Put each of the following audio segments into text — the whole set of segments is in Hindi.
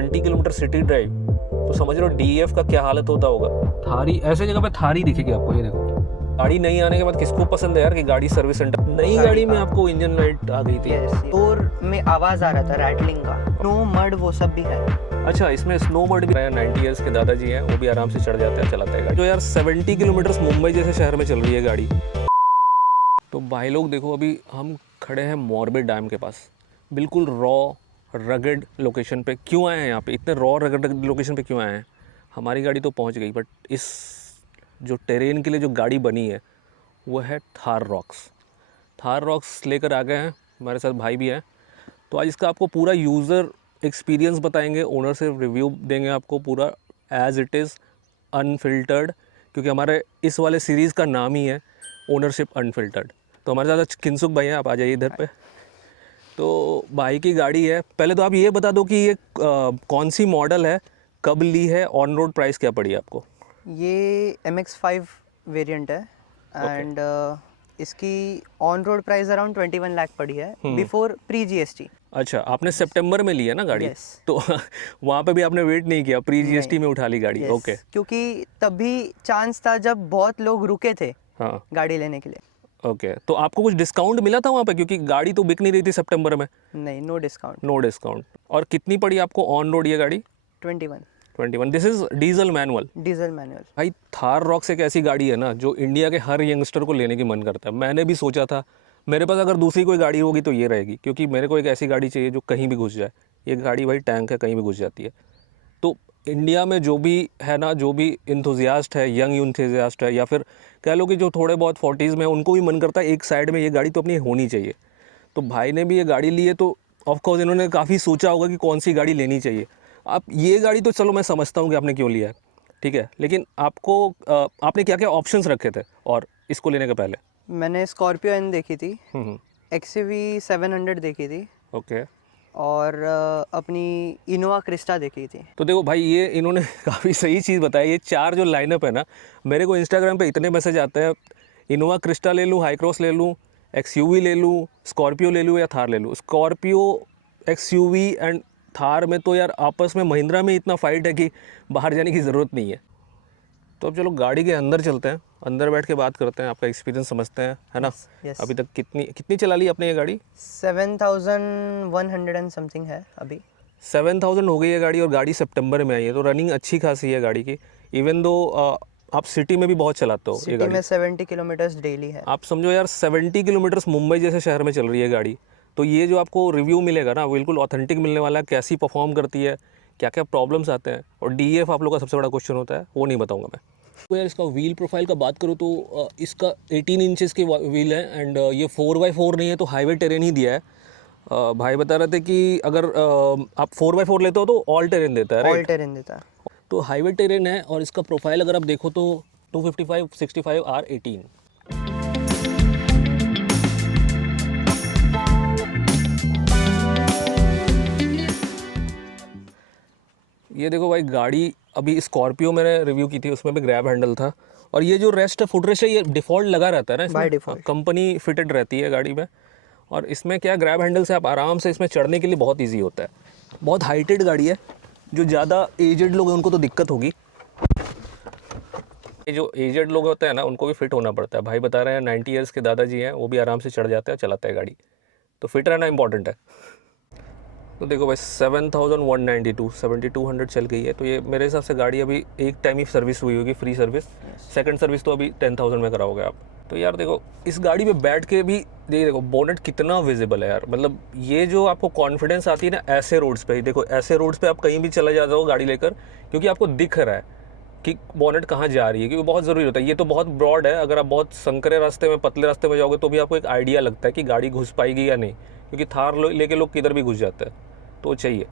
70 किलोमीटर सिटी ड्राइव, तो समझ लो DEF का क्या हालत होता होगा। थारी ऐसे जगह पे थारी दिखेगी आपको, ये देखो। गाड़ी नहीं आने के बाद किसको पसंद है यार कि गाड़ी सर्विस सेंटर, नई गाड़ी में आपको इंजन लाइट आ गई थी। और में आवाज आ रहा था रैटलिंग का, नो मड वो सब भी है। अच्छा, इसमें स्नो मड भी है। 90 इयर्स के दादाजी हैं, वो भी आराम से चढ़ जाते हैं, चलाते हैं गाड़ी। तो यार 70 किलोमीटर मुंबई जैसे शहर में चल रही है गाड़ी। तो भाई लोग देखो, अभी हम खड़े हैं मॉर्बे डैम के पास, बिल्कुल रॉ रगड लोकेशन पे। क्यों आए हैं यहाँ पे, इतने रॉ रगड लोकेशन पे क्यों आए हैं? हमारी गाड़ी तो पहुँच गई, बट इस जो टेरेन के लिए जो गाड़ी बनी है वो है थार रॉक्स। थार रॉक्स लेकर आ गए हैं, हमारे साथ भाई भी हैं। तो आज इसका आपको पूरा यूज़र एक्सपीरियंस बताएंगे, ओनर से रिव्यू देंगे आपको पूरा एज़ इट इज़ अनफिल्टर्ड, क्योंकि हमारे इस वाले सीरीज़ का नाम ही है ओनरशिप अनफिल्टर्ड। तो हमारे साथ किंसुक भाई हैं, आप आ जाइए इधर पे। तो भाई की गाड़ी है, पहले तो आप ये बता दो कि ये कौन सी मॉडल है, कब ली है, ऑन रोड प्राइस क्या पड़ी आपको? ये MX-5 वेरिएंट है एंड इसकी on road price around 21 lakh पड़ी है बिफोर प्री GST। अच्छा, आपने सितंबर में ली है ना गाड़ी? Yes. तो वहाँ पे भी आपने वेट नहीं किया, प्री GST में उठा ली गाड़ी? Yes. ओके। क्योंकि तभी चांस था जब बहुत लोग रुके थे हाँ, गाड़ी लेने के लिए। ओके। तो आपको कुछ डिस्काउंट मिला था वहाँ पे, क्योंकि गाड़ी तो बिक नहीं रही थी सितंबर में? नहीं, नो डिस्काउंट। No discount. और कितनी पड़ी आपको ऑन रोड ये गाड़ी? 21 this is diesel manual. Diesel manual. भाई थार रॉक्स एक ऐसी गाड़ी है ना जो इंडिया के हर यंगस्टर को लेने की मन करता है। मैंने भी सोचा था, मेरे पास अगर दूसरी कोई गाड़ी होगी तो ये रहेगी, क्योंकि मेरे को एक ऐसी गाड़ी चाहिए जो कहीं भी घुस जाए। ये गाड़ी भाई टैंक है, कहीं भी घुस जाती है। तो इंडिया में जो भी है ना, जो भी इंथुजियास्ट है, यंग इंथुजियास्ट है, या फिर कह लो कि जो थोड़े बहुत 40s में, उनको भी मन करता है एक साइड में ये गाड़ी तो अपनी होनी चाहिए। तो भाई ने भी ये गाड़ी ली है, तो ऑफकोर्स इन्होंने काफ़ी सोचा होगा कि कौन सी गाड़ी लेनी चाहिए। आप ये गाड़ी तो चलो मैं समझता हूँ कि आपने क्यों लिया है, ठीक है, लेकिन आपको आपने क्या क्या ऑप्शंस रखे थे और इसको लेने के पहले? मैंने स्कॉर्पियो एन देखी थी, XUV 700 देखी थी, ओके। और अपनी इनोवा क्रिस्टा देखी थी। तो देखो भाई, ये इन्होंने काफ़ी सही चीज़ बताई। ये चार जो लाइनअप है ना, मेरे को इंस्टाग्राम पे इतने मैसेज आते हैं, इनोवा क्रिस्टा ले लूँ, हाई क्रॉस ले लूँ, XUV ले लूँ, स्कॉर्पियो ले लूँ या थार ले लूँ। स्कॉर्पियो, XUV एंड थार में तो यार आपस में महिंद्रा में इतना फाइट है कि बाहर जाने की ज़रूरत नहीं है। तो अब चलो गाड़ी के अंदर चलते हैं, अंदर बैठ के बात करते हैं, आपका एक्सपीरियंस समझते हैं, है ना? Yes. अभी तक कितनी चला ली आपने ये गाड़ी? 7100 एंड समथिंग है अभी। 7000 हो गई है गाड़ी, और गाड़ी सितंबर में आई है, तो रनिंग अच्छी खासी है गाड़ी की। इवन दो आप सिटी में भी बहुत चलाते हो ये सिटी गाड़ी। में 70 किलोमीटर्स डेली है। आप समझो यार 70 किलोमीटर मुंबई जैसे शहर में चल रही है गाड़ी, तो ये जो आपको रिव्यू मिलेगा ना, बिल्कुल ऑथेंटिक मिलने वाला है। कैसी परफॉर्म करती है, क्या क्या प्रॉब्लम्स आते हैं, और DEF आप लोग का सबसे बड़ा क्वेश्चन होता है, वो नहीं बताऊंगा मैं। तो यार इसका व्हील प्रोफाइल का बात करूँ तो इसका 18 इंचेस के व्हील है, एंड ये 4x4 नहीं है, तो हाईवे टेरेन ही दिया है। भाई बता रहे थे कि अगर आप 4x4 लेते हो तो ऑल टेरेन देता है, ऑल राइट? टेरेन देता है। तो हाईवे टेरेन है, और इसका प्रोफाइल अगर आप देखो तो 255 65 R18। ये देखो भाई, गाड़ी अभी स्कॉर्पियो मैंने रिव्यू की थी, उसमें भी ग्रैब हैंडल था, और ये जो रेस्ट है, फुट रेस्ट है, ये डिफ़ॉल्ट लगा रहता है ना इसमें, By default। कंपनी फिटेड रहती है गाड़ी में। और इसमें क्या, ग्रैब हैंडल से आप आराम से इसमें चढ़ने के लिए बहुत इजी होता है। बहुत हाइटेड गाड़ी है, जो ज़्यादा एजेड लोग हैं उनको तो दिक्कत होगी। ये जो एजेड लोग होते हैं ना, उनको भी फिट होना पड़ता है। भाई बता रहे हैं 90 ईयर्स के दादाजी हैं, वो भी आराम से चढ़ जाते हैं, चलाते हैं गाड़ी। तो फिट रहना इंपॉर्टेंट है। तो देखो भाई 7200 चल गई है। तो ये मेरे हिसाब से गाड़ी अभी एक टाइम ही सर्विस हुई होगी, फ्री सर्विस। सेकंड सर्विस तो अभी 10,000 में कराओगे आप। तो यार देखो, इस गाड़ी में बैठ के भी देखो बोनेट कितना विजिबल है यार। मतलब ये जो आपको कॉन्फिडेंस आती है ना ऐसे रोड्स पे, देखो ऐसे रोड्स पे आप कहीं भी चले जाते हो गाड़ी लेकर, क्योंकि आपको दिख रहा है कि बोनेट कहाँ जा रही है, क्योंकि बहुत ज़रूरी होता है। ये तो बहुत ब्रॉड है, अगर आप बहुत संकरे रास्ते में, पतले रास्ते में जाओगे तो भी आपको एक आइडिया लगता है कि गाड़ी घुस पाएगी या नहीं, क्योंकि थार लेके लोग किधर भी घुस जाते हैं, तो चाहिए।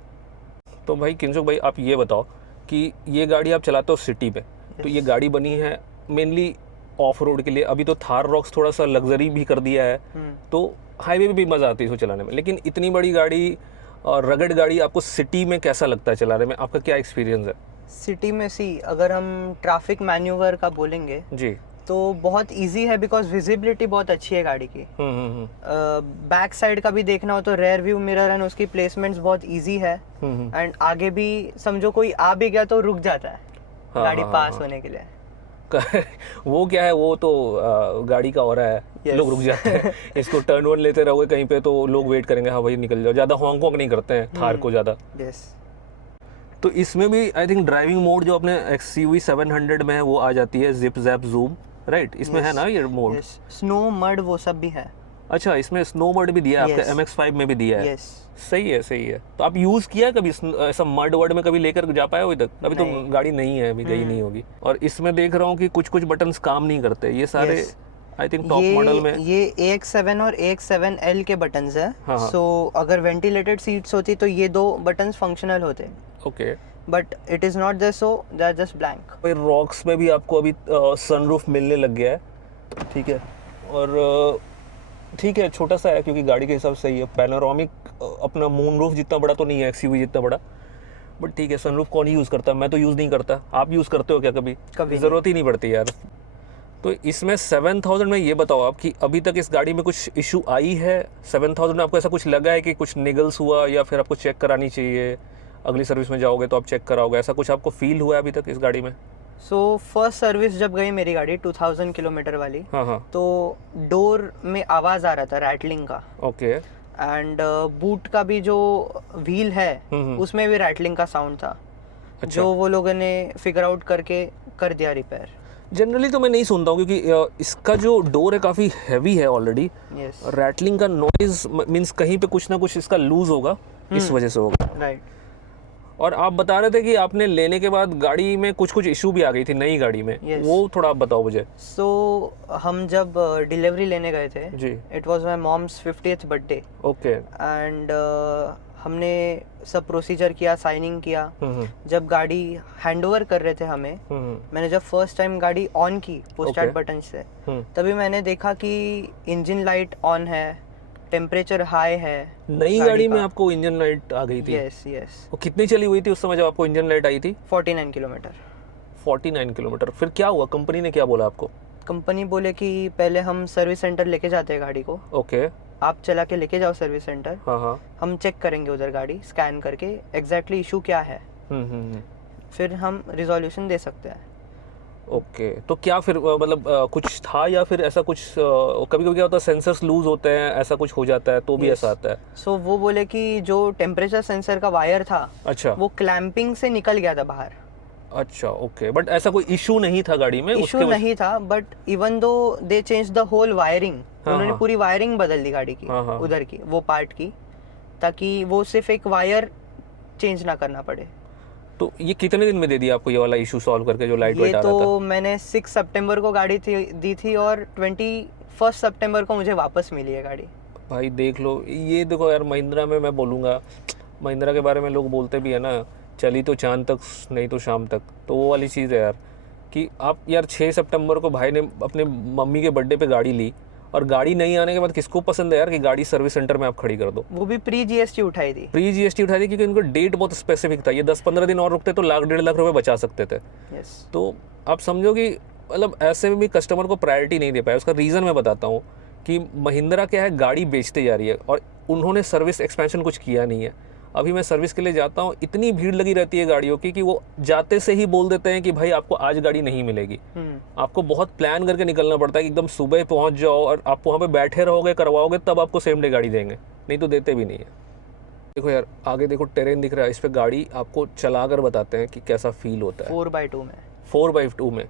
तो भाई किंसुक भाई, आप ये बताओ कि ये गाड़ी आप चलाते हो सिटी में, तो ये गाड़ी बनी है मेनली ऑफ रोड के लिए। अभी तो थार रॉक्स थोड़ा सा लग्जरी भी कर दिया है, तो हाईवे में भी मज़ा आती है इसको चलाने में। लेकिन इतनी बड़ी गाड़ी और रगड़ गाड़ी आपको सिटी में कैसा लगता है चलाने में, आपका क्या एक्सपीरियंस है? सिटी में अगर हम ट्रैफिक मैन्यूवर का बोलेंगे जी, तो बहुत इजी है बिकॉज विजिबिलिटी बहुत अच्छी है गाड़ी की। बैक साइड का भी देखना हो तो रेयर व्यू मिरर एंड उसकी प्लेसमेंट्स बहुत इजी है। एंड आगे भी समझो कोई आ भी गया तो रुक जाता है गाड़ी पास होने के लिए। वो क्या है, वो तो गाड़ी का ऑरा है। लोग रुक जाते हैं। इसको टर्न वन लेते रहोगे कहीं पे तो लोग वेट करेंगे, हाँ भाई निकल जाओ। ज़्यादा हॉन्क वॉन्क नहीं करते हैं थार को ज़्यादा। यस। तो इसमें भी आई थिंक ड्राइविंग मोड जो अपने XUV 700 में है वो आ जाती है, जिप जैप जूम, राइट? इसमें है ना ये मोड? स्नो मड वो सब भी है। अच्छा, इसमें स्नो मड भी दिया है आपका, MX5 में भी दिया है। सही है, सही है। तो आप यूज किया कभी ऐसा मड वर्ड में कभी लेकर जा पाए हो अभी तक? अभी तो गाड़ी नहीं है, अभी गई नहीं होगी। और इसमें देख रहा हूँ कि कुछ कुछ बटन्स काम नहीं करते, ये सारे आई थिंक टॉप मॉडल में। ये AX7 और AX7L के बटन्स है। सो अगर वेंटिलेटेड सीट्स होती तो ये दो बटन्स फंक्शनल होते। Okay, but it is not this, so they are just blank. Rocks में भी आपको अभी सनरूफ मिलने लग गया है, ठीक है। और ठीक है, छोटा सा है क्योंकि गाड़ी के हिसाब से सही है। पैनोरामिक अपना मून रूफ जितना बड़ा तो नहीं है XUV जितना बड़ा, बट ठीक है। सनरूफ कौन ही यूज़ करता है? मैं तो यूज़ नहीं करता। आप यूज़ करते हो क्या कभी? ज़रूरत ही नहीं पड़ती यार। तो इसमें 7000 में ये बताओ आप कि अभी तक इस गाड़ी में कुछ इशू आई है? 7000 में आपको ऐसा कुछ लगा है कि कुछ निगल्स हुआ, या फिर आपको चेक करानी चाहिए, अगली सर्विस में जाओगे तो आप चेक कराओगे, ऐसा कुछ आपको फील हुआ है अभी तक इस गाड़ी में? सो फर्स्ट सर्विस जब गई मेरी गाड़ी 2000 किलोमीटर वाली, तो डोर में आवाज़ आ रहा था रैटलिंग का। ओके। एंड बूट का भी जो व्हील है उसमें भी रैटलिंग का साउंड था। अच्छा। जो वो लोगों ने फिगर आउट करके कर दिया रिपेयर। जनरली तो मैं नहीं सुनता हूँ क्योंकि इसका जो डोर है काफ़ी हैवी है ऑलरेडी। रैटलिंग का नॉइज मीन्स कहीं पे कुछ ना कुछ इसका लूज होगा, इस वजह से होगा, राइट। और आप बता रहे थे कि आपने लेने के बाद गाड़ी में कुछ कुछ इशू भी आ गई थी नई गाड़ी में। वो थोड़ा आप बताओ मुझे। सो हम जब डिलीवरी लेने गए थे जी, it was my mom's 50th birthday. Okay. And हमने सब प्रोसीजर किया, साइनिंग किया। जब गाड़ी हैंडओवर कर रहे थे हमें, मैंने जब फर्स्ट टाइम गाड़ी ऑन की पुश स्टार्ट बटन से, तभी मैंने देखा कि इंजन लाइट ऑन है, टेम्परेचर हाई है। नई गाड़ी में आपको इंजन लाइट आ गई थी? Yes yes. वो कितनी चली हुई थी उस समय जब आपको इंजन लाइट आई थी? 49 किलोमीटर। 49 किलोमीटर। फिर क्या हुआ? कंपनी ने क्या बोला आपको? कंपनी बोले कि पहले हम सर्विस सेंटर लेके जाते हैं गाड़ी को। ओके। आप चला के लेके जाओ सर्विस सेंटर। हाँ। हम चेक करेंगे उधर गाड़ी, स्कैन करके एग्जैक्टली इशू क्या है। फिर हम रिजोल्यूशन दे सकते हैं। ओके। तो क्या फिर मतलब कुछ था, या फिर ऐसा कुछ कभी कभी क्या होता है सेंसर्स लूज होते हैं, ऐसा कुछ हो जाता है तो भी ऐसा आता है? सो वो बोले कि जो टेम्परेचर सेंसर का वायर था, अच्छा, वो क्लैंपिंग से निकल गया था बाहर। अच्छा, ओके। बट ऐसा कोई इशू नहीं था गाड़ी में? इशू नहीं था, but even though they change the whole wiring. उन्होंने पूरी वायरिंग बदल दी गाड़ी की, उधर की वो पार्ट की, ताकि वो सिर्फ एक वायर चेंज ना करना पड़े। तो ये कितने दिन में दे दिया आपको ये वाला इशू सॉल्व करके जो लाइट वाइट आ रहा था? तो मैंने 6 सितंबर को गाड़ी दी थी और 21 सितंबर को मुझे वापस मिली है गाड़ी। भाई देख लो, ये देखो यार, महिंद्रा में मैं बोलूँगा, महिंद्रा के बारे में लोग बोलते भी है ना, चली तो चांद तक नहीं तो शाम तक। तो वो वाली चीज़ है यार कि आप यार 6 सितंबर को भाई ने अपने मम्मी के बर्थडे पे गाड़ी ली, और गाड़ी नहीं आने के बाद किसको पसंद है यार कि गाड़ी सर्विस सेंटर में आप खड़ी कर दो? वो भी प्री जीएसटी उठाई थी। प्री जीएसटी उठाई थी क्योंकि उनको डेट बहुत स्पेसिफिक था। ये 10-15 दिन और रुकते तो लाख 1.5 लाख रुपए बचा सकते थे। तो आप समझो कि मतलब ऐसे में भी कस्टमर को प्रायोरिटी नहीं दे पाया। उसका रीज़न मैं बताता हूँ कि महिंद्रा क्या है, गाड़ी बेचते जा रही है और उन्होंने सर्विस एक्सपेंशन कुछ किया नहीं है। अभी मैं सर्विस के लिए जाता हूँ, इतनी भीड़ लगी रहती है गाड़ियों की कि वो जाते से ही बोल देते हैं कि भाई आपको आज गाड़ी नहीं मिलेगी। आपको बहुत प्लान करके निकलना पड़ता है कि एकदम सुबह पहुँच जाओ और आप वहाँ पे बैठे रहोगे, करवाओगे, तब आपको सेम डे गाड़ी देंगे, नहीं तो देते भी नहीं है। देखो यार, आगे देखो टेरेन दिख रहा है, इस पर गाड़ी आपको चला कर बताते हैं कि कैसा फील होता है 4x2 में। 4x2 में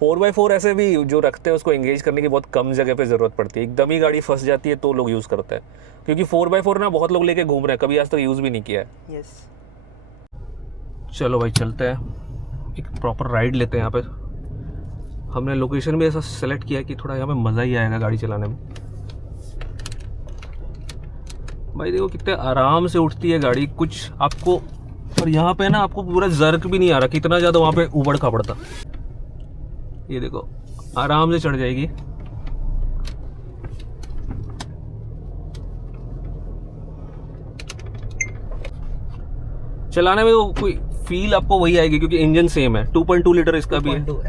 4x4 ऐसे भी जो रखते हैं उसको एंगेज करने की बहुत कम जगह पे ज़रूरत पड़ती है। एकदम ही गाड़ी फंस जाती है तो लोग यूज़ करते हैं, क्योंकि 4x4 ना बहुत लोग लेके घूम रहे हैं, कभी आज तक यूज़ भी नहीं किया है। यस। चलो भाई चलते हैं, एक प्रॉपर राइड लेते हैं। यहाँ पे हमने लोकेशन भी ऐसा सेलेक्ट किया है कि थोड़ा यहाँ पे मज़ा ही आएगा गाड़ी चलाने में। भाई देखो कितने आराम से उठती है गाड़ी, कुछ आपको, और यहाँ पे ना आपको पूरा जर्क भी नहीं आ रहा, कितना ज़्यादा वहाँ पे उबड़ खाबड़ था। ये देखो आराम से चढ़ जाएगी। चलाने में कोई फील आपको वही आएगी क्योंकि इंजन सेम है, 2.2 लीटर इसका भी है, 2.2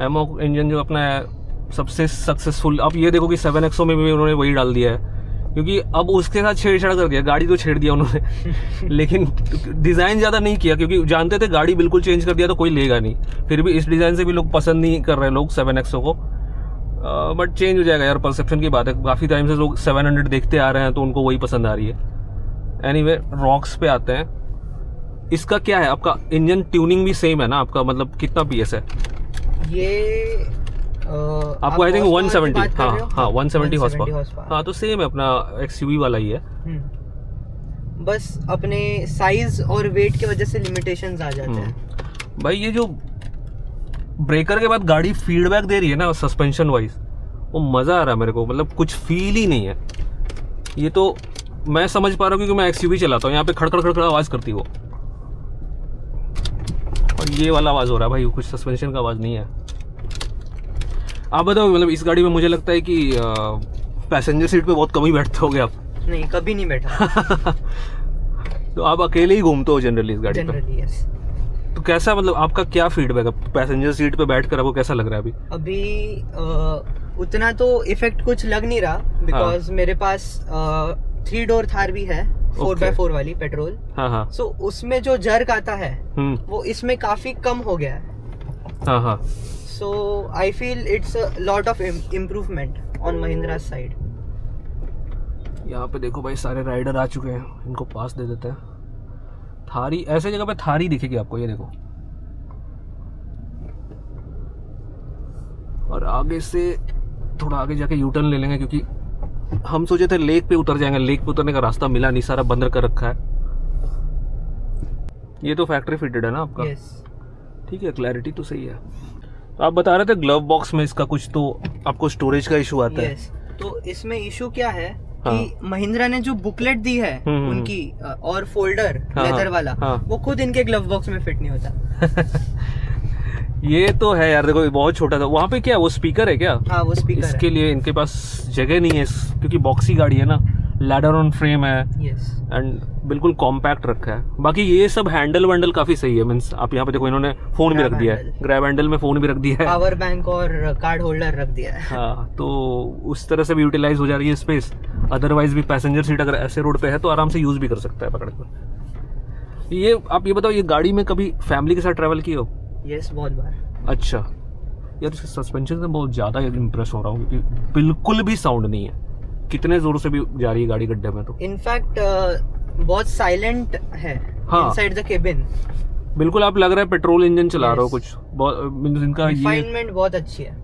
एमहॉक इंजन जो अपना है सबसे सक्सेसफुल। आप ये देखो कि 7XO में भी उन्होंने वही डाल दिया है, क्योंकि अब उसके साथ छेड़छाड़ कर दिया, गाड़ी तो छेड़ दिया उन्होंने लेकिन डिज़ाइन ज़्यादा नहीं किया, क्योंकि जानते थे गाड़ी बिल्कुल चेंज कर दिया तो कोई लेगा नहीं। फिर भी इस डिज़ाइन से भी लोग पसंद नहीं कर रहे लोग 7XO को, बट चेंज हो जाएगा यार, परसेप्शन की बात है। काफ़ी टाइम से लोग 700 देखते आ रहे हैं तो उनको वही पसंद आ रही है। एनीवे रॉक्स पे आते हैं। इसका क्या है, आपका इंजन ट्यूनिंग भी सेम है ना आपका, मतलब कितना PS है ये? आपको आई थिंक 170, हाँ 170 हॉर्स पावर, हाँ तो सेम है अपना XUV वाला ही है। बस अपने साइज और वेट की वजह से लिमिटेशंस आ जाते हैं। भाई ये जो ब्रेकर के बाद गाड़ी फीडबैक दे रही है ना सस्पेंशन वाइज, वो मज़ा आ रहा है मेरे को, मतलब कुछ फील ही नहीं है। ये तो मैं समझ पा रहा हूँ क्योंकि मैं XUV चलाता हूँ, यहाँ पे खड़खड़ खड़खड़ आवाज़ करती वो, और ये वाला आवाज़ हो रहा है भाई, कुछ सस्पेंशन का आवाज़ नहीं है। आप बताओ, मतलब इस गाड़ी में मुझे लगता है कि पैसेंजर सीट पे बहुत कम ही बैठते होगे आप। नहीं, कभी नहीं बैठा। तो आप अकेले ही घूमते हो जनरली इस गाड़ी पे? Generally yes. तो कैसा, मतलब आपका क्या फीडबैक है पैसेंजर सीट पे बैठकर, आपको कैसा लग रहा है अभी? अभी उतना तो इफेक्ट कुछ लग नहीं रहा, बिकॉज मेरे पास 3 डोर थार भी है, 4x4 वाली पेट्रोल। हाँ। सो उसमें जो जर्क आता है वो इसमें काफी कम हो गया है। हाँ। So I feel it's a lot of improvement on Mahindra's side. यहाँ पे देखो भाई, सारे राइडर आ चुके हैं, इनको पास दे देते हैं। थारी, ऐसे जगह पे थारी दिखेगी आपको, ये देखो। और आगे से थोड़ा आगे जाके यूटर्न ले लेंगे, क्योंकि हम सोचे थे लेक पे उतर जाएंगे, लेक पे उतरने का रास्ता मिला नहीं, सारा बंद कर रखा है। ये तो फैक्ट्री फिटेड है ना आपका? Yes. ठीक है, क्लैरिटी तो सही है। तो आप बता रहे थे ग्लव बॉक्स में इसका कुछ तो आपको स्टोरेज का इशू आता है। तो इसमें इशू क्या है कि महिंद्रा ने जो बुकलेट दी है उनकी और फोल्डर लेदर वाला, वो खुद इनके ग्लव बॉक्स में फिट नहीं होता। ये तो है यार, देखो बहुत छोटा था। वहाँ पे क्या वो स्पीकर है क्या? हाँ, वो स्पीकर इसके लिए इनके पास जगह नहीं है, क्योंकि बॉक्सी गाड़ी है ना, लैडर ऑन फ्रेम है एंड बिल्कुल कॉम्पैक्ट रखा है। बाकी ये सब हैंडल वैंडल काफी सही है, मीन्स आप यहाँ पे देखो इन्होंने फोन भी रख दिया है, ग्रैब हैंडल में फोन भी रख दिया है, पावर बैंक और कार्ड होल्डर रख दिया है। हाँ, तो उस तरह से भी यूटिलाइज हो जा रही है स्पेस। अदरवाइज भी पैसेंजर सीट अगर ऐसे रोड पे है तो आराम से यूज भी कर सकता है पकड़ कर। ये आप ये बताओ, ये गाड़ी में कभी फैमिली के साथ ट्रैवल की हो? यस, बहुत बार। अच्छा यार, इसके सस्पेंशन से बहुत ज़्यादा इम्प्रेस हो रहा हूँ, क्योंकि बिल्कुल भी साउंड नहीं है, कितने जोर से भी जा रही है गाड़ी गड्ढे में। तो इनफैक्ट बहुत साइलेंट है इनसाइड द केबिन। बिल्कुल, आप लग रहा है पेट्रोल इंजन चला रहे हो कुछ, बहुत इनका रिफाइनमेंट बहुत अच्छी है।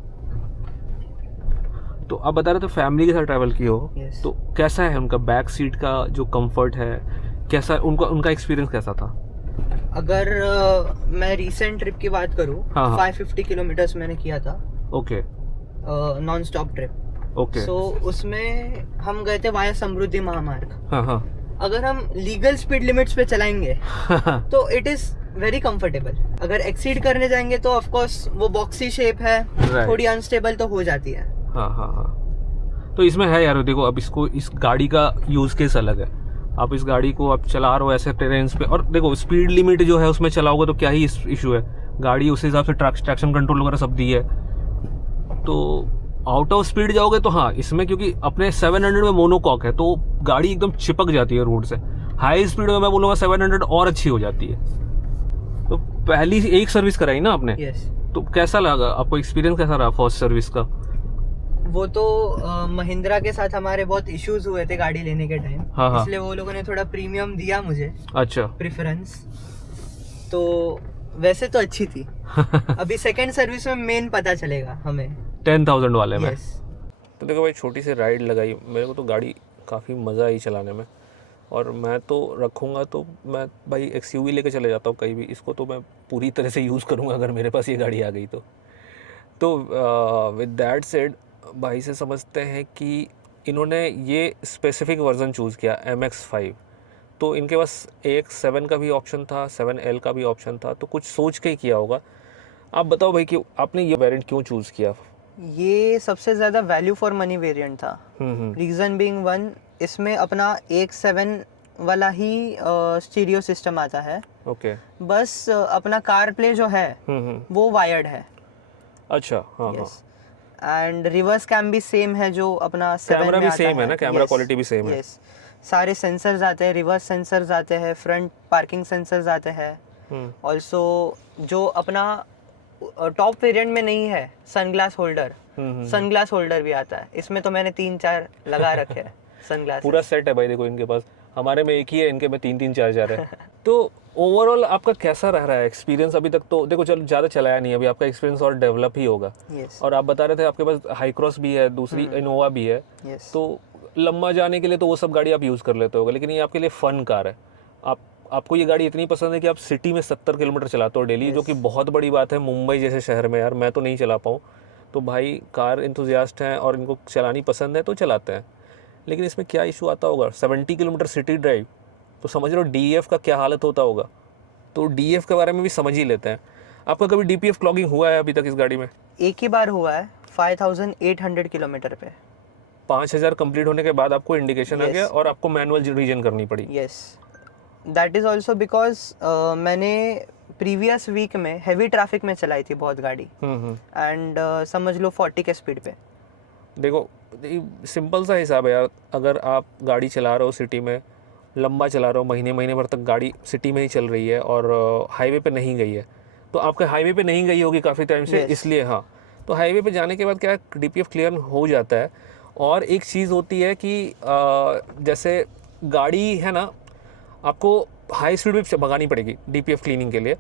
तो आप बता रहे थे फैमिली के साथ ट्रैवल की हो, तो कैसा है उनका बैक सीट का जो कंफर्ट है, कैसा उनका एक्सपीरियंस कैसा था? अगर मैं रीसेंट ट्रिप की बात करूं, 550 किलोमीटर्स मैंने किया था। Okay. Non stop trip. Okay. So उसमें हम गए थे वाया समृद्धि महामार्ग। हाँ। अगर हम लीगल स्पीड लिमिट्स पे चलाएंगे तो इट इज वेरी कंफर्टेबल। अगर एक्सीड करने जाएंगे तो ऑफ कोर्स वो बॉक्सी शेप है, थोड़ी अनस्टेबल तो हो जाती है। हाँ। तो इसमें है यार, देखो अब इस गाड़ी का यूज केस अलग है। आप इस गाड़ी को आप चला रहे हो ऐसे टेरेन्स पे, और देखो स्पीड लिमिट जो है उसमें चलाओगे तो क्या ही इशू है, गाड़ी उस हिसाब से ट्रैक्शन कंट्रोल वगैरह सब दी है। तो आउट ऑफ स्पीड जाओगे तो हाँ, इसमें क्योंकि अपने 700 में मोनोकॉक है तो गाड़ी एकदम चिपक जाती है रोड से। हाई स्पीड में मैं बोलूँगा 700 और अच्छी हो जाती है। तो पहली एक सर्विस कराई ना आपने? तो कैसा लगा आपको, एक्सपीरियंस कैसा रहा फर्स्ट सर्विस का? वो तो महिंद्रा के साथ हमारे बहुत इश्यूज हुए थे गाड़ी लेने के टाइम, इसलिए वो लोगों ने थोड़ा प्रीमियम दिया मुझे। अच्छा, प्रेफरेंस। तो वैसे तो अच्छी थी। अभी सेकंड सर्विस में मेन पता चलेगा हमें 10,000 वाले में। तो देखो भाई, छोटी सी राइड लगाई, मेरे को तो गाड़ी काफ़ी मज़ा आई चलाने में, और मैं तो रखूँगा तो मैं भाई XUV लेके चले जाता हूँ कहीं भी। इसको तो मैं पूरी तरह से यूज़ करूँगा अगर मेरे पास ये गाड़ी आ गई तो विद दैट सेड, भाई से समझते हैं कि इन्होंने ये स्पेसिफिक वर्जन चूज़ किया MX-5। तो इनके पास AX-7 का भी ऑप्शन था, 7L का भी ऑप्शन था, तो कुछ सोच के ही किया होगा। आप बताओ भाई कि आपने ये वेरिएंट क्यों चूज़ किया? ये सबसे ज़्यादा वैल्यू फॉर मनी वेरिएंट था। रीज़न बीइंग वन, इसमें अपना AX-7 वाला ही स्टीरियो सिस्टम आता है। ओके बस अपना कार प्ले जो है वो वायर्ड है। अच्छा हाँ हाँ एंड रिवर्स कैम भी सेम है जो अपना 7 कैमरा में भी आता सेम है ना, कैमरा Yes, क्वालिटी भी सेम है। yes. सारे सेंसर्स आते हैं, रिवर्स सेंसर्स आते हैं, फ्रंट पार्किंग सेंसर्स आते हैं। ऑल्सो जो अपना टॉप वेरिएंट में नहीं है सनग्लास होल्डर, सनग्लास होल्डर भी आता है इसमें। तो मैंने 3-4 लगा रखे हैं सनग्लास। पूरा सेट है भाई, देखो इनके पास, हमारे में एक ही है, इनके में 3-3 4 है। तो ओवरऑल आपका कैसा रह रहा है एक्सपीरियंस अभी तक? तो देखो चलो ज़्यादा चलाया नहीं, अभी आपका एक्सपीरियंस और डेवलप ही होगा। yes. और आप बता रहे थे आपके पास हाई क्रॉस भी है, दूसरी इनोवा भी है। yes. तो लंबा जाने के लिए तो वो सब गाड़ी आप यूज़ कर लेते होगे, लेकिन ये आपके लिए फ़न कार है। आपको ये गाड़ी इतनी पसंद है कि आप सिटी में 70 किलोमीटर चलाते हो डेली, जो कि बहुत बड़ी बात है मुंबई जैसे शहर में। यार मैं तो नहीं चला पाऊँ, तो भाई कार इंथुजियास्ट हैं और इनको चलानी पसंद है तो चलाते हैं। लेकिन इसमें क्या इशू आता होगा? 70 किलोमीटर सिटी ड्राइव, तो समझ लो DEF का क्या हालत होता होगा। तो DEF के बारे में भी समझ ही लेते हैं। आपका कभी DPF क्लॉगिंग हुआ है अभी तक इस गाड़ी में? एक ही बार हुआ है 5800 किलोमीटर पे। 5000 कंप्लीट होने के बाद आपको इंडिकेशन आ Yes. गया और आपको मैनुअल रीजन करनी पड़ी। Yes, that is also because मैंने प्रीवियस वीक में हैवी ट्रैफिक में चलाई थी बहुत गाड़ी, एंड समझ लो 40 के स्पीड पे। देखो सिंपल सा हिसाब है यार, अगर आप गाड़ी चला रहे हो सिटी में, लंबा चला रहे हो, महीने महीने भर तक गाड़ी सिटी में ही चल रही है और हाईवे पे नहीं गई है, तो आपके हाईवे पे नहीं गई होगी काफ़ी टाइम से। Yes. इसलिए हाँ, तो हाईवे पे जाने के बाद क्या DPF क्लियर हो जाता है। और एक चीज़ होती है कि जैसे गाड़ी है ना, आपको हाई स्पीड पे भगानी पड़ेगी DPF क्लीनिंग के लिए,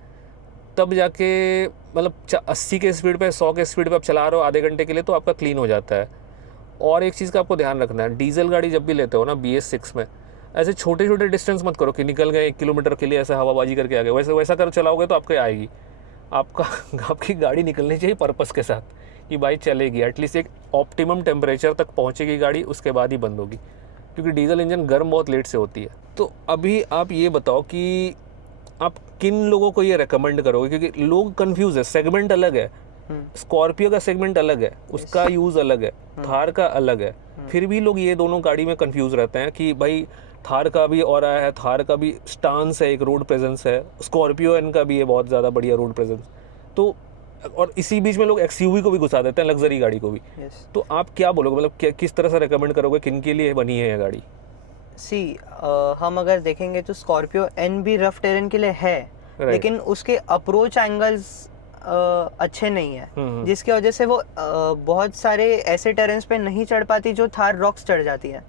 तब जाके मतलब 80 के स्पीड पे 100 के स्पीड पे आप चला रहे हो आधे घंटे के लिए, तो आपका क्लीन हो जाता है। और एक चीज़ का आपको ध्यान रखना है, डीजल गाड़ी जब भी लेते हो ना BS6 में, ऐसे छोटे छोटे डिस्टेंस मत करो कि निकल गए 1 किलोमीटर के लिए ऐसे हवाबाजी करके आ गए। वैसा कर चलाओगे तो आपके आएगी। आपकी गाड़ी निकलनी चाहिए पर्पस के साथ कि भाई चलेगी, एटलीस्ट एक ऑप्टिमम टेम्परेचर तक पहुँचेगी गाड़ी, उसके बाद ही बंद होगी, क्योंकि डीजल इंजन गर्म बहुत लेट से होती है। तो अभी आप ये बताओ कि आप किन लोगों को ये रेकमेंड करोगे, क्योंकि लोग कंफ्यूज है, सेगमेंट अलग है, स्कॉर्पियो का सेगमेंट अलग है, उसका यूज़ अलग है, थार का अलग है, फिर भी लोग ये दोनों गाड़ी में कंफ्यूज रहते हैं कि भाई थार का भी और है, थार का भी स्टांस है, एक रोड प्रेजेंस है, स्कॉर्पियो इनका भी है बहुत ज़्यादा बढ़िया रोड प्रेजेंस। तो और इसी बीच में लोग XUV को भी घुसा देते हैं, लग्जरी गाड़ी को भी। तो आप क्या बोलोगे, मतलब किस तरह से रेकमेंड करोगे, किन के लिए बनी है ये गाड़ी? सी हम अगर देखेंगे तो स्कॉर्पियो एन भी रफ टेरेन के लिए है, लेकिन उसके अप्रोच एंगल्स अच्छे नहीं है, जिसकी वजह से वो बहुत सारे ऐसे टेरेन्स पे नहीं चढ़ पाती जो थार रॉक्स चढ़ जाती है।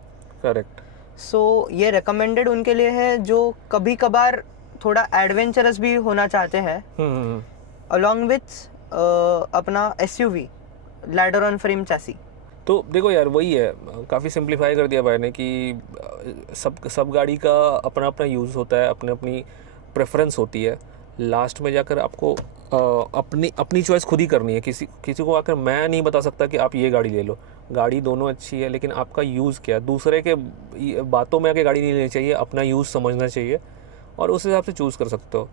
करेक्ट। सो ये रिकमेंडेड उनके लिए है जो कभी कभार थोड़ा एडवेंचरस भी होना चाहते हैं, अलॉन्ग विथ अपना SUV ladder on frame chassis. तो देखो यार वही है, काफ़ी सिंप्लीफाई कर दिया भाई ने कि सब गाड़ी का अपना अपना यूज़ होता है, अपनी प्रेफरेंस होती है। लास्ट में जाकर आपको अपनी चॉइस खुद ही करनी है। किसी को आकर मैं नहीं बता सकता कि आप ये गाड़ी ले लो। गाड़ी दोनों अच्छी है, लेकिन आपका यूज़ क्या है, दूसरे के बातों में आके गाड़ी नहीं लेनी चाहिए, अपना यूज़ समझना चाहिए और उस हिसाब से चूज़ कर सकते हो।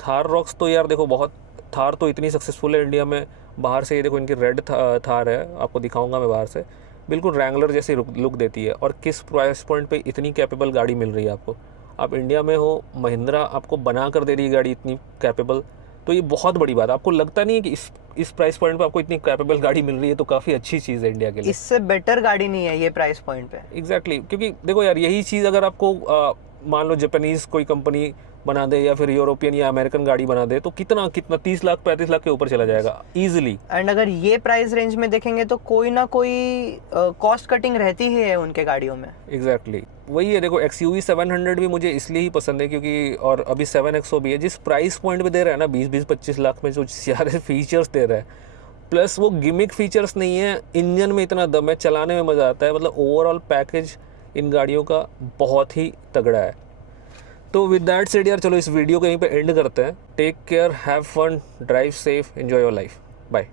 थार रॉक्स तो यार देखो बहुत, थार तो इतनी सक्सेसफुल है इंडिया में। बाहर से ये देखो इनकी रेड थार है, आपको दिखाऊंगा मैं बाहर से, बिल्कुल रैंगलर जैसी लुक देती है। और किस प्राइस पॉइंट पे इतनी कैपेबल गाड़ी मिल रही है आपको, आप इंडिया में हो, महिंद्रा आपको बना कर दे रही है गाड़ी इतनी कैपेबल, तो ये बहुत बड़ी बात है। आपको लगता नहीं है कि इस प्राइस पॉइंट पे आपको इतनी कैपेबल गाड़ी मिल रही है, तो काफ़ी अच्छी चीज़ है इंडिया के लिए। इससे बेटर गाड़ी नहीं है ये प्राइस पॉइंट पे। एग्जैक्टली क्योंकि देखो यार यही चीज़ अगर आपको मान लो जापानीज़ कोई कंपनी बना दे या फिर यूरोपियन या अमेरिकन गाड़ी बना दे, तो कितना 30 लाख 35 लाख के ऊपर चला जाएगा ईजिली। एंड अगर ये प्राइस रेंज में देखेंगे तो कोई ना कोई कॉस्ट कटिंग रहती ही है उनके गाड़ियों में। एग्जैक्टली वही है। देखो XUV 700 भी मुझे इसलिए ही पसंद है क्योंकि, और अभी 7XO भी है, जिस प्राइस पॉइंट पे दे रहा है ना 20-25 लाख में, जो सारे फीचर्स दे रहा है, प्लस वो गिमिक फीचर्स नहीं है, इंजन में इतना दम है, चलाने में मज़ा आता है, मतलब ओवरऑल पैकेज इन गाड़ियों का बहुत ही तगड़ा है। तो विद दैट सेड यार, चलो इस वीडियो को यहीं पे एंड करते हैं। Take care, have fun, drive safe, enjoy your life, bye.